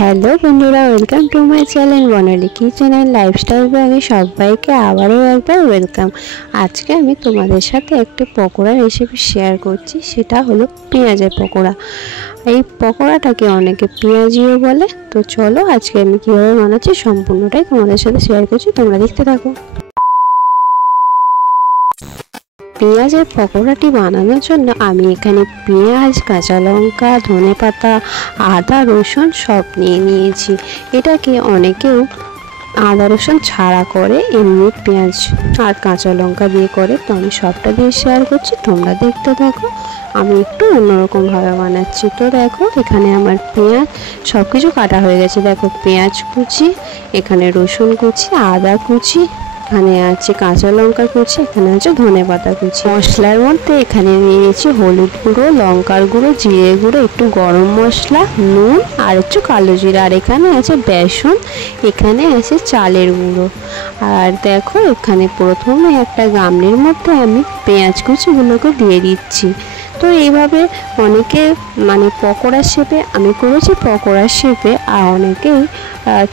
Hello বন্ধুরা, welcome to my channel Bonali kitchen and lifestyle ব্লগে সবাইকে আবারও একবার ওয়েলকাম। আজকে আমি তোমাদের সাথে একটা পকোড়া রেসিপি শেয়ার করছি, সেটা হলো পেঁয়াজের পকোড়া। এই পকোড়াটাকে অনেকে পেঁয়াজিও বলে। তো চলো আজকে আমি কীভাবে বানাচ্ছি সম্পূর্ণটাই তোমাদের সাথে শেয়ার করছি, তোমরা দেখতে থাকো। পেঁয়াজের পকোড়াটি বানানোর জন্য আমি এখানে পেঁয়াজ, কাঁচা লঙ্কা, ধনেপাতা, আদা, রসুন সব নিয়েছি। এটাকে অনেকেও আদা রসুন ছাড়া করে, এমনি পেঁয়াজ আর কাঁচা লঙ্কা দিয়ে করে। তো আমি সবটা দিয়ে শেয়ার করছি, তোমরা দেখতে থাকো। আমি একটু অন্যরকমভাবে বানাচ্ছি। তো দেখো, এখানে আমার পেঁয়াজ সব কিছু কাটা হয়ে গেছে। দেখো, পেঁয়াজ কুচি, এখানে রসুন কুচি, আদা কুচি, এখানে আছে কাঁচা লঙ্কা কুচি, এখানে আছে ধনেপাতা কুচি। মশলার মধ্যে এখানে নিয়েছি হলুদ গুঁড়ো, লঙ্কার গুঁড়ো, জিরে গুঁড়ো, একটু গরম মশলা, নুন আর একটু কালো জিরা, আর এখানে আছে বেসন, এখানে আছে চালের গুঁড়ো। আর দেখো, এখানে প্রথমে একটা গামলির মধ্যে আমি পেঁয়াজ কুচিগুলোকে দিয়ে দিচ্ছি। তো এইভাবে অনেকে পকোড়ার শেপে, আমি করেছি পকোড়ার শেপে, আর অনেকেই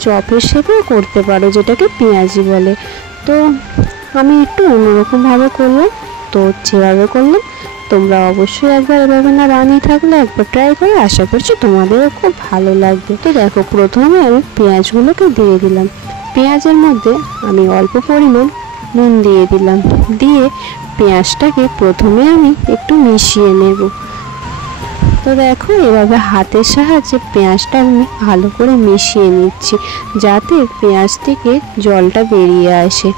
চপের শেপেও করতে পারো, যেটাকে পেঁয়াজি বলে। তো আমি একটু অন্যরকমভাবে করলাম। তো যেভাবে করলাম তোমরা অবশ্যই একবার এভাবে না বানিয়ে থাকলে একবার ট্রাই করে, আশা করছি তোমাদেরও খুব ভালো লাগবে। তো দেখো, প্রথমে আমি পেঁয়াজগুলোকে দিয়ে দিলাম। পেঁয়াজের মধ্যে আমি অল্প পরিমাণ নুন দিয়ে দিলাম, দিয়ে পেঁয়াজটাকে প্রথমে আমি একটু মিশিয়ে নেব। তো দেখো, এভাবে হাতের সাহায্যে পেঁয়াজটা আমি ভালো করে মিশিয়ে নিচ্ছি, যাতে পেঁয়াজ থেকে জলটা বেরিয়ে আসে।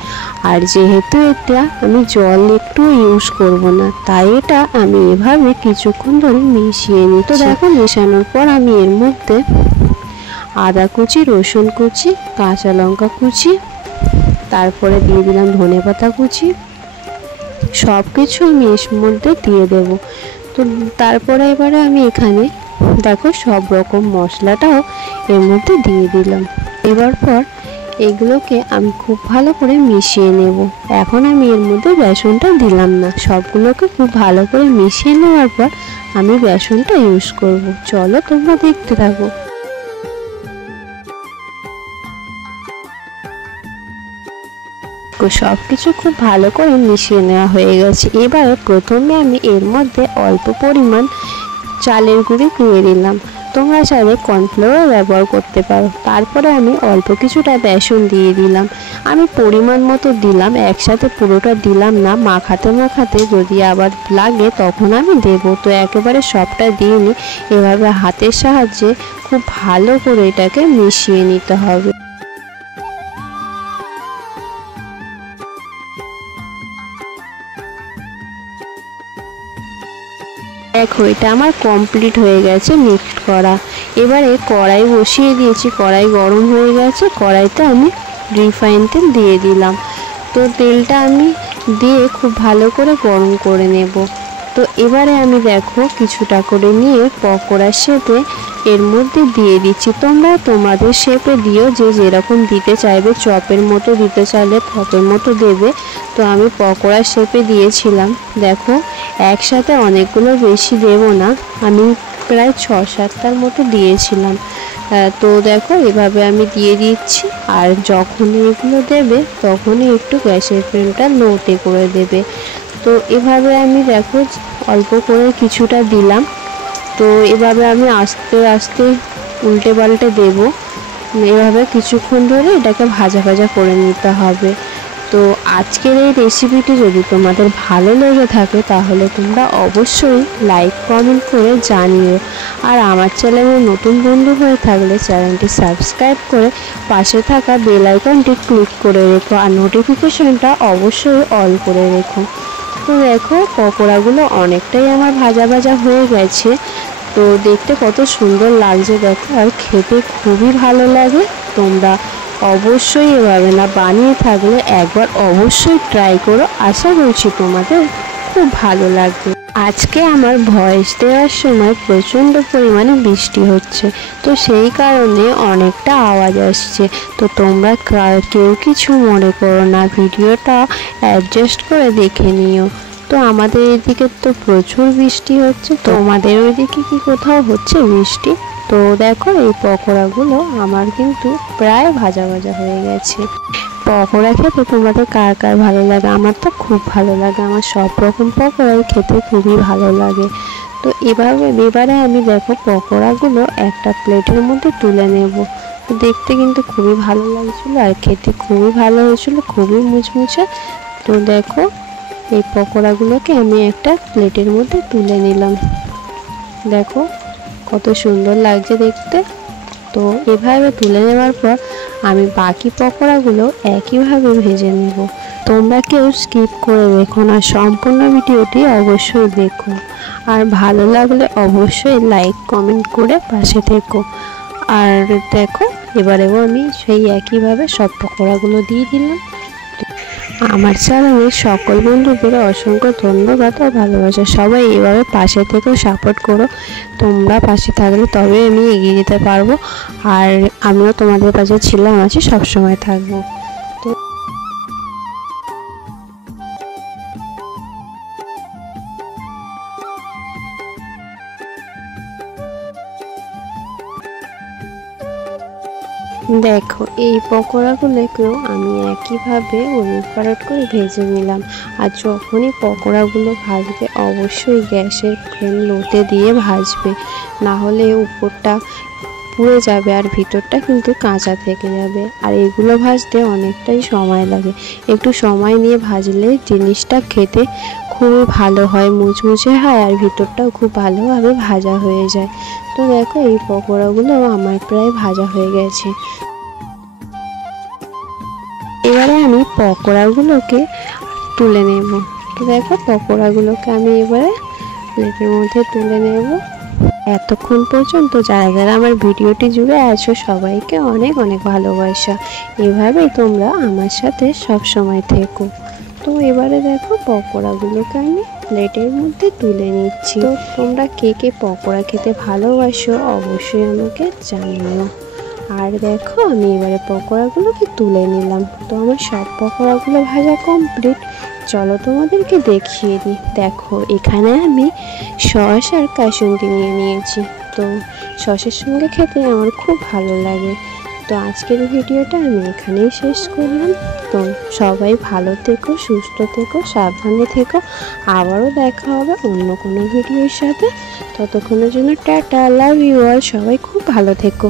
আর যেহেতু এটা আমি জল একটু ইউজ করব না, তাই এটা আমি এভাবে কিছুক্ষণ ধরে মিশিয়ে নিই। তো দেখো, মেশানোর পর আমি এর মধ্যে আদা কুচি, রসুন কুচি, কাঁচা লঙ্কা কুচি, তারপরে দিয়ে দিলাম ধনেপাতা কুচি, সব কিছু আমি এর মধ্যে দিয়ে দেবো। তো তারপরে এবারে আমি এখানে দেখো সব রকম মশলাটাও এর মধ্যে দিয়ে দিলাম। এবার পর এগুলোকে আমি খুব ভালো করে মিশিয়ে নেব। এখন আমি এর মধ্যে বেসনটা দিলাম না, সবগুলোকে খুব ভালো করে মিশিয়ে নেওয়ার পর আমি বেসনটা ইউজ করব। চলো তোমরা দেখতে থাকো। সব কিছু খুব ভালো করে মিশিয়ে নেওয়া হয়ে গেছে। এবারে প্রথমে আমি এর মধ্যে অল্প পরিমাণ চালের গুঁড়ি দিয়ে দিলাম। তোমরা চাইলে কর্নফ্লাওয়ার ব্যবহার করতে পারো। তারপরে আমি অল্প কিছুটা বেসন দিয়ে দিলাম। আমি পরিমাণ মতো দিলাম, একসাথে পুরোটা দিলাম না, মাখাতে মাখাতে যদি আবার লাগে তখন আমি দেব। তো একেবারে সবটা দিইনি, এভাবে হাতের সাহায্যে খুব ভালো করে এটাকে মিশিয়ে নিতে হবে। দেখো, এটা আমার কমপ্লিট হয়ে গেছে মিক্সড করা। এবারে কড়াই বসিয়ে দিয়েছি, কড়াই গরম হয়ে গেছে, কড়াইতে আমি রিফাইন তেল দিয়ে দিলাম। তো তেলটা আমি দিয়ে খুব ভালো করে গরম করে নেব। তো এবারে আমি দেখো কিছুটা করে নিয়ে পকোড়ার শেপে এর মধ্যে দিয়ে দিচ্ছি। তোমরা তোমাদের শেপে দিও, যে যেরকম দিতে চাইবে, চপের মতো দিতে চাইলে চপের মতো দেবে। তো আমি পকোড়ার শেপে দিয়েছিলাম। দেখো, একসাথে অনেকগুলো বেশি দেব না, আমি প্রায় 6-7টার মতো দিয়েছিলাম। তো দেখো, এভাবে আমি দিয়ে দিচ্ছি। আর যখনই এগুলো দেবে তখনই একটু গ্যাসের ফ্লেমটা লোতে করে দেবে। তো এভাবে আমি দেখো অল্প করে কিছুটা দিলাম। তো এভাবে আমি আস্তে আস্তে উল্টে পাল্টে দেবো। এভাবে কিছুক্ষণ ধরে এটাকে ভাজা ভাজা করে নিতে হবে। তো আজকের এই রেসিপিটি যদি তোমাদের ভালো লেগে থাকে তাহলে তোমরা অবশ্যই লাইক কমেন্ট করে জানিও। আর আমার চ্যানেলে নতুন বন্ধু হয়ে থাকলে চ্যানেলটি সাবস্ক্রাইব করে পাশে থাকা বেল আইকনটি ক্লিক করে রেখো, আর নোটিফিকেশনটা অবশ্যই অল করে রেখো। তো দেখো, পকোড়াগুলো অনেকটাই আমার ভাজা ভাজা হয়ে গেছে। তো দেখতে কত সুন্দর লাগছে দেখো, আর খেতে খুবই ভালো লাগে। তোমরা অবশ্যই এভাবে না বানিয়ে থাকলে একবার অবশ্যই ট্রাই করো, আশা করছি তোমাদের খুব ভালো লাগবে। আজকে আমার ভয়েস দেওয়ার সময় প্রচণ্ড পরিমাণে বৃষ্টি হচ্ছে, তো সেই কারণে অনেকটা আওয়াজ আসছে। তো তোমরা কেউ কিছু মনে করো না, ভিডিওটা অ্যাডজাস্ট করে দেখে নিও। তো আমাদের এদিকে তো প্রচুর বৃষ্টি হচ্ছে। তোমাদের ওইদিকে কি কোথাও হচ্ছে বৃষ্টি? তো দেখো এই পকোড়াগুলো আমার কিন্তু প্রায় ভাজা ভাজা হয়ে গেছে। পকোড়া খেতে তোমাদের কার কার ভালো লাগে? আমার তো খুব ভালো লাগে, আমার সব রকম পকোড়াই খেতে খুবই ভালো লাগে। তো এবারে আমি দেখো পকোড়াগুলো একটা প্লেটের মধ্যে তুলে নেব। তো দেখতে কিন্তু খুবই ভালো লাগছিল আর খেতে খুবই ভালো হয়েছিল, খুবই মুচমুচে। তো দেখো এই পকোড়াগুলোকে আমি একটা প্লেটের মধ্যে তুলে নিলাম। দেখো কত সুন্দর লাগছে দেখতে। তো এভাবে তুলে নেওয়ার পর আমি বাকি পকোড়াগুলো একইভাবে ভেজে নেব। তোমরা কেউ স্কিপ করে দেখো না, সম্পূর্ণ ভিডিওটি অবশ্যই দেখো। আর ভালো লাগলে অবশ্যই লাইক কমেন্ট করে পাশে থেকো। আর দেখো এবারেও আমি সেই একইভাবে সব পকোড়াগুলো দিয়ে দিলাম। আমার চ্যানেলের সকল বন্ধুদের অসংখ্য ধন্যবাদ ও ভালোবাসা। সবাই এভাবে পাশে থেকেও সাপোর্ট করো। তোমরা পাশে থাকলে তবে আমি এগিয়ে যেতে পারবো, আর আমিও তোমাদের পাশে ছিলাম, আছি, সবসময় থাকবো। তো দেখো এই পকোড়াগুলোকেও আমি একইভাবে উলটপালট করে ভেজে নিলাম। আর যখনই পকোড়াগুলো ভাজবে অবশ্যই গ্যাসের ফ্লেম লোতে দিয়ে ভাজবে, না হলে উপরটা পুড়ে যাবে আর ভিতরটা কিন্তু কাঁচা থেকে যাবে। আর এগুলো ভাজতে অনেকটাই সময় লাগে, একটু সময় নিয়ে ভাজলে জিনিসটা খেতে খুবই ভালো হয়, মুচমুচে হয় আর ভিতরটাও খুব ভালোভাবে ভাজা হয়ে যায়। তো দেখো এই পকোড়াগুলো আমার প্রায় ভাজা হয়ে গেছে। এবারে আমি পকোড়াগুলোকে তুলে নেব। তো দেখো পকোড়াগুলোকে আমি এবারে প্লেটের মধ্যে তুলে নেব। এতক্ষণ পর্যন্ত যারা যারা আমার ভিডিওটি জুড়ে আছো সবাইকে অনেক অনেক ভালোবাসা। এভাবেই তোমরা আমার সাথে সব সময় থেকো। তো এবারে দেখো পকোড়াগুলোকে আমি প্লেটের মধ্যে তুলে নিচ্ছি। তো তোমরা কে কে পকোড়া খেতে ভালোবাসো অবশ্যই আমাকে জানিও। আর দেখো আমি এবারে পকোড়াগুলোকে তুলে নিলাম। তো আমার সব পকোড়াগুলো ভাজা কমপ্লিট। চলো তোমাদেরকে দেখিয়ে দিই। দেখো এখানে আমি সস আর কাসুন্দি নিয়ে নিয়েছি। তো সসের সঙ্গে খেতে আমার খুব ভালো লাগে। তো আজকের ভিডিওটা আমি এখানেই শেষ করলাম। তো সবাই ভালো থেকো, সুস্থ থেকো, সাবধানে থেকো। আবারও দেখা হবে অন্য কোনো ভিডিওর সাথে। ততক্ষণের জন্য টাটা, লাভ ইউ অল। সবাই খুব ভালো থেকো।